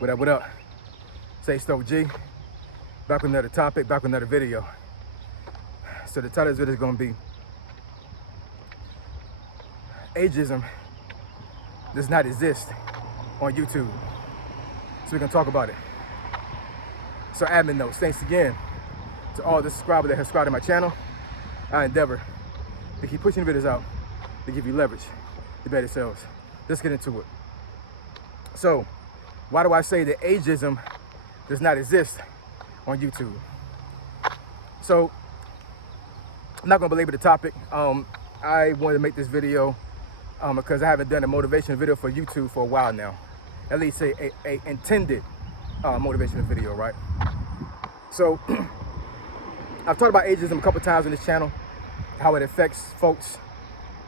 What up, what up? Say Stoke G. Back with another topic, back with another video. So the title of this video is going to be Ageism does not exist on YouTube. So we can talk about it. So admin notes, thanks again to all the subscribers that have subscribed to my channel. I endeavor to keep pushing videos out to give you leverage to better sales. Let's get into it. So why do I say that ageism does not exist on YouTube? So I'm not gonna belabor the topic. I wanted to make this video because I haven't done a motivational video for YouTube for a while now. At least a intended motivational video, right? So I've talked about ageism a couple times on this channel, how it affects folks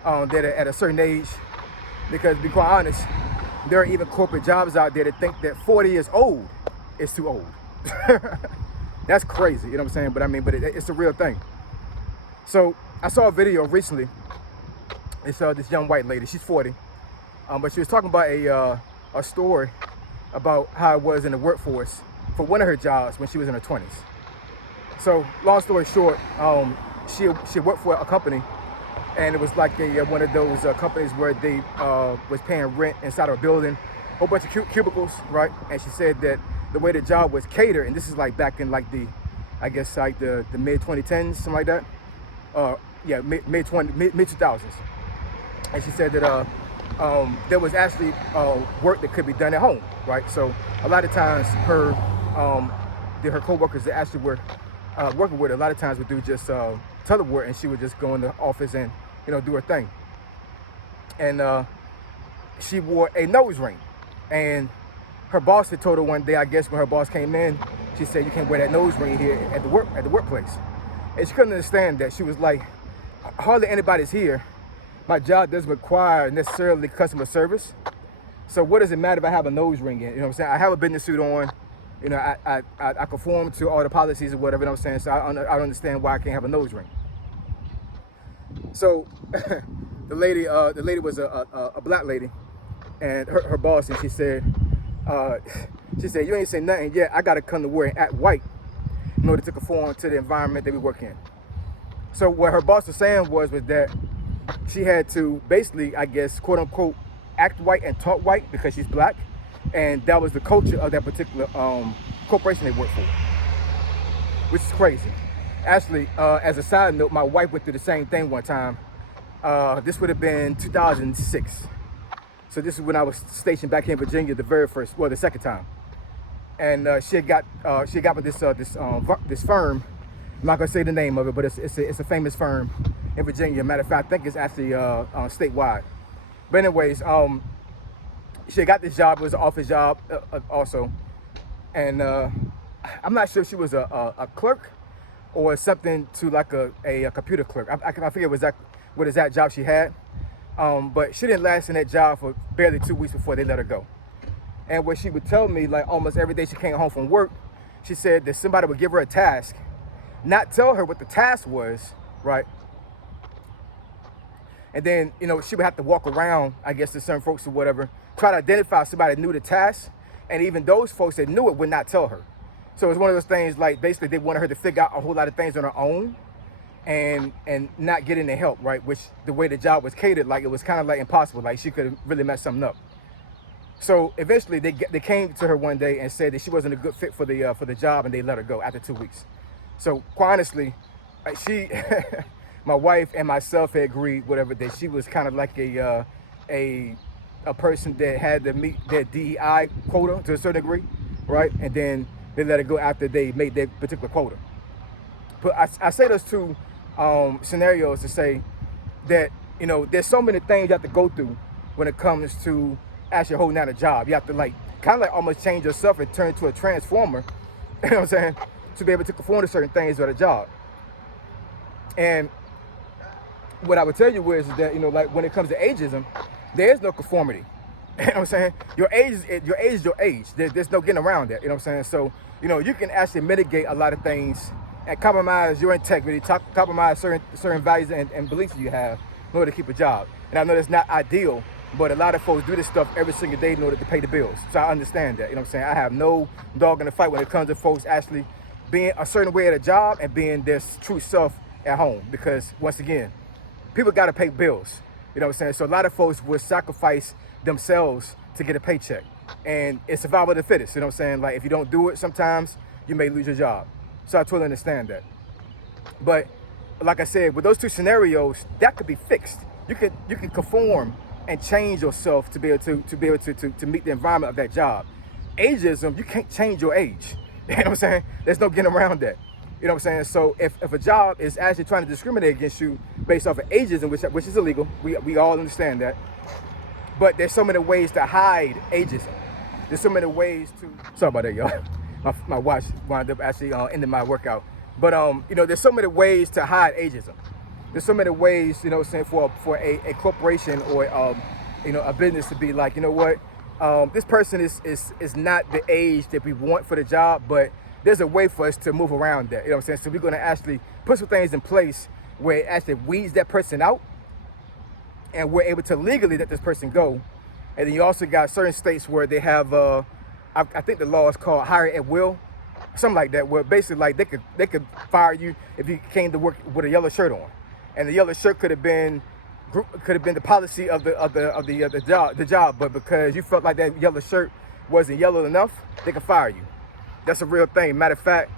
that are at a certain age. Because to be quite honest, there are even corporate jobs out there that think that 40 years old is too old. That's crazy, you know what I'm saying? But it's a real thing. So I saw a video recently. It's this young white lady, she's 40, but she was talking about a story about how it was in the workforce for one of her jobs when she was in her 20s. So long story short, she worked for a company, and it was like one of those companies where they was paying rent inside of a building, a whole bunch of cubicles, right? And she said that the way the job was catered, and this is like back in like the mid 2010s, something like that. Mid 2000s. And she said that there was actually work that could be done at home, right? So a lot of times her co-workers that actually were working with her, a lot of times would do just telework, and she would just go in the office and do her thing. And she wore a nose ring, and her boss had told her one day, I guess when her boss came in, she said, "You can't wear that nose ring here at the workplace." And she couldn't understand that. She was like, "Hardly anybody's here. My job doesn't require necessarily customer service. So what does it matter if I have a nose ring in? You know what I'm saying? I have a business suit on. I conform to all the policies or whatever, you know what I'm saying? So I don't understand why I can't have a nose ring." So the lady was a black lady, and her boss, and she said, "You ain't saying nothing yet. I got to come to work and act white in order to conform to the environment that we work in." So what her boss was saying was that she had to basically, I guess, quote unquote, act white and talk white because she's black. And that was the culture of that particular corporation they worked for, which is crazy. Actually, as a side note, my wife went through the same thing one time. This would have been 2006. So this is when I was stationed back here in Virginia the second time. And she got with this firm. I'm not gonna say the name of it, but it's a famous firm in Virginia. Matter of fact, I think it's actually statewide. But anyways, she got this job. It was an office job also, and I'm not sure if she was a clerk or something to like a computer clerk. I forget what exact job she had, but she didn't last in that job for barely 2 weeks before they let her go. And what she would tell me, like almost every day she came home from work, she said that somebody would give her a task, not tell her what the task was, right? And then, she would have to walk around, I guess, to certain folks or whatever, try to identify somebody that knew the task. And even those folks that knew it would not tell her. So it was one of those things, like, basically they wanted her to figure out a whole lot of things on her own and not get any help, right? Which the way the job was catered, like, it was kind of like impossible. Like, she could have really messed something up. So eventually they came to her one day and said that she wasn't a good fit for the job, and they let her go after 2 weeks. So quite honestly, my wife and myself had agreed, whatever, that she was kind of like a person that had to meet their DEI quota to a certain degree, right? And then they let her go after they made their particular quota. But I say those two scenarios to say that, there's so many things you have to go through when it comes to actually holding down a job. You have to kind of almost change yourself and turn into a transformer, you know what I'm saying, to be able to conform to certain things at a job. And what I would tell you is that, like when it comes to ageism, there is no conformity. You know what I'm saying? Your age is your age. There's no getting around that. You know what I'm saying? So, you can actually mitigate a lot of things and compromise your integrity, compromise certain values and beliefs you have in order to keep a job. And I know that's not ideal, But a lot of folks do this stuff every single day in order to pay the bills. So I understand that, you know what I'm saying? I have no dog in the fight when it comes to folks actually being a certain way at a job and being their true self at home. Because once again, people gotta pay bills, you know what I'm saying? So a lot of folks will sacrifice themselves to get a paycheck. And it's survival of the fittest, you know what I'm saying? Like if you don't do it, sometimes you may lose your job. So I totally understand that. But like I said, with those two scenarios, that could be fixed. You can conform and change yourself to be able to meet the environment of that job. Ageism, you can't change your age. You know what I'm saying? There's no getting around that. You know what I'm saying? So if a job is actually trying to discriminate against you based off of ageism, which is illegal, we all understand that. But there's so many ways to hide ageism. There's so many ways to, sorry about that, y'all. My watch wound up actually ending my workout. But you know, there's so many ways to hide ageism. There's so many ways, you know what I'm saying, for a corporation or you know, a business to be like, you know what, this person is not the age that we want for the job, but there's a way for us to move around that. You know what I'm saying? So we're gonna actually put some things in place where it actually weeds that person out, and we're able to legally let this person go. And then you also got certain states where they have, I think the law is called hire at will, something like that, where basically like they could fire you if you came to work with a yellow shirt on, and the yellow shirt could have been the policy of the job, but because you felt like that yellow shirt wasn't yellow enough, they could fire you. That's a real thing. Matter of fact,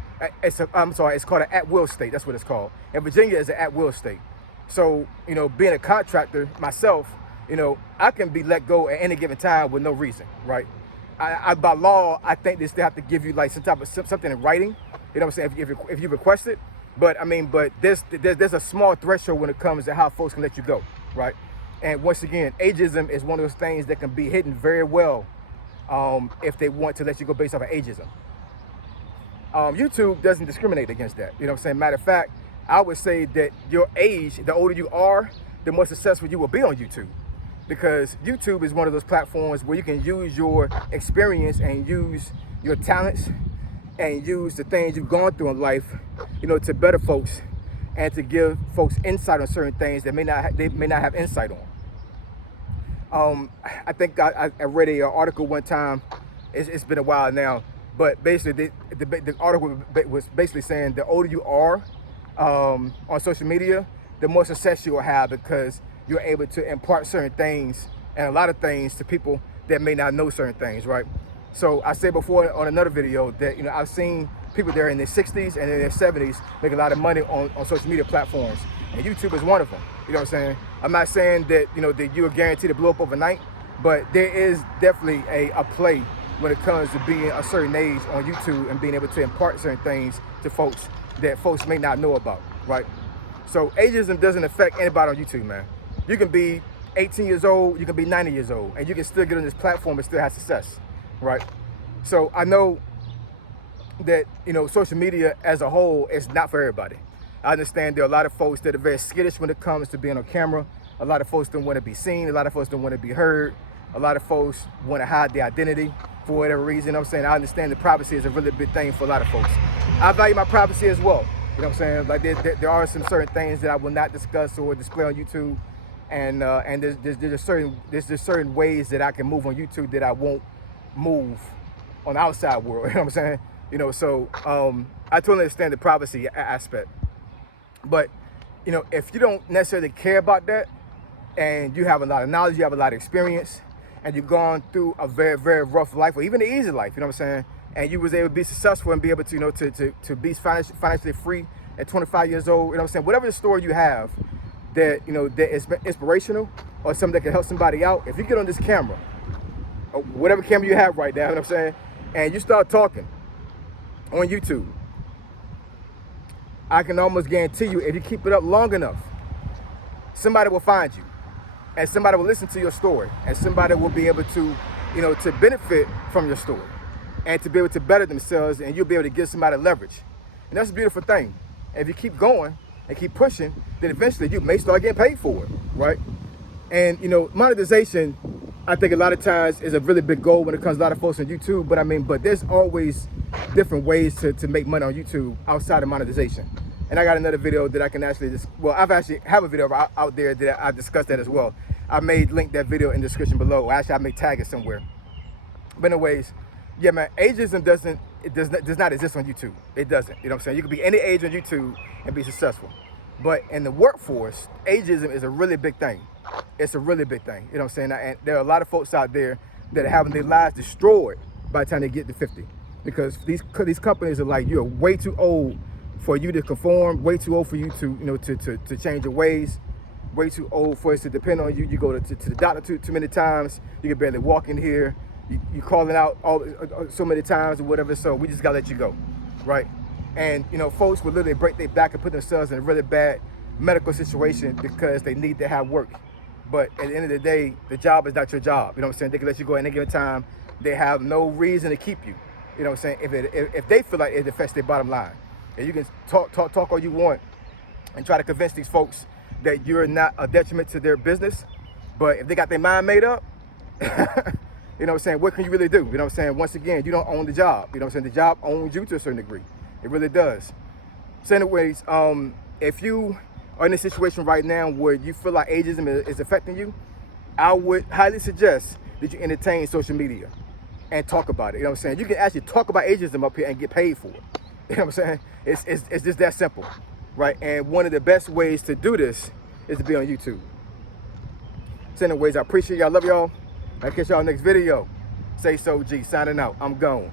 it's called an at-will state. That's what it's called. And Virginia is an at-will state. So, you know, being a contractor myself, you know, I can be let go at any given time with no reason, right? By law, I think they still have to give you like some type of something in writing. You know what I'm saying? If you request it. But I mean, but there's a small threshold when it comes to how folks can let you go, right? And once again, ageism is one of those things that can be hidden very well if they want to let you go based off of ageism. YouTube doesn't discriminate against that. You know what I'm saying? Matter of fact, I would say that your age, the older you are, the more successful you will be on YouTube. Because YouTube is one of those platforms where you can use your experience and use your talents and use the things you've gone through in life, you know, to better folks and to give folks insight on certain things that they may not have insight on. I think I read an article one time. It's been a while now, but basically the article was basically saying the older you are on social media, the more success you will have, because you're able to impart certain things and a lot of things to people that may not know certain things, right? So I said before on another video that, you know, I've seen people there in their 60s and in their 70s make a lot of money on social media platforms, and YouTube is one of them. You know what I'm saying? I'm not saying that, you know, that you are guaranteed to blow up overnight, but there is definitely a play when it comes to being a certain age on YouTube and being able to impart certain things to folks that folks may not know about, right? So ageism doesn't affect anybody on YouTube, man. You can be 18 years old, you can be 90 years old, and you can still get on this platform and still have success, right? So I know that, you know, social media as a whole is not for everybody. I understand there are a lot of folks that are very skittish when it comes to being on camera. A lot of folks don't want to be seen. A lot of folks don't want to be heard. A lot of folks want to hide their identity for whatever reason. You know what I'm saying? I understand that privacy is a really big thing for a lot of folks. I value my privacy as well. You know what I'm saying? Like there are some certain things that I will not discuss or display on YouTube. And there's just certain ways that I can move on YouTube that I won't move on the outside world. You know what I'm saying? You know, so I totally understand the privacy aspect. But, you know, if you don't necessarily care about that, and you have a lot of knowledge, you have a lot of experience, and you've gone through a very, very rough life, or even an easy life, you know what I'm saying? And you was able to be successful and be able to, you know, to be financially free at 25 years old, you know what I'm saying? Whatever the story you have that, you know, that is inspirational or something that can help somebody out, if you get on this camera, or whatever camera you have right now, you know what I'm saying? And you start talking on YouTube, I can almost guarantee you, if you keep it up long enough, somebody will find you, and somebody will listen to your story, and somebody will be able to, you know, to benefit from your story, and to be able to better themselves, and you'll be able to give somebody leverage. And that's a beautiful thing. And if you keep going and keep pushing, then eventually you may start getting paid for it, right? And, you know, monetization, I think a lot of times is a really big goal when it comes to a lot of folks on YouTube, but I mean, but there's always different ways to make money on YouTube outside of monetization. And I got another video that I can actually just, well, I've actually have a video out there that I discussed that as well. I may link that video in the description below. Actually, I may tag it somewhere. But anyways, yeah, man, ageism does not exist on YouTube. It doesn't. You know what I'm saying? You can be any age on YouTube and be successful. But in the workforce, ageism is a really big thing. It's a really big thing. You know what I'm saying? And there are a lot of folks out there that are having their lives destroyed by the time they get to 50. Because these companies are like, you're way too old for you to conform, way too old for you to, you know, to change your ways, way too old for us to depend on you. You go to the doctor too many times. You can barely walk in here. You calling out so many times or whatever. So we just gotta let you go, right? And you know, folks will literally break their back and put themselves in a really bad medical situation because they need to have work. But at the end of the day, the job is not your job. You know what I'm saying? They can let you go at any given time. They have no reason to keep you. You know what I'm saying? If they feel like it affects their bottom line, and you can talk all you want and try to convince these folks that you're not a detriment to their business, but if they got their mind made up, you know what I'm saying, what can you really do? You know what I'm saying? Once again, you don't own the job. You know what I'm saying? The job owns you to a certain degree. It really does. So anyways, if you are in a situation right now where you feel like ageism is affecting you, I would highly suggest that you entertain social media and talk about it. You know what I'm saying? You can actually talk about ageism up here and get paid for it. You know what I'm saying? It's just that simple, right? And one of the best ways to do this is to be on YouTube. So anyways, I appreciate y'all. Love y'all. I'll catch y'all next video. Say so G, signing out. I'm gone.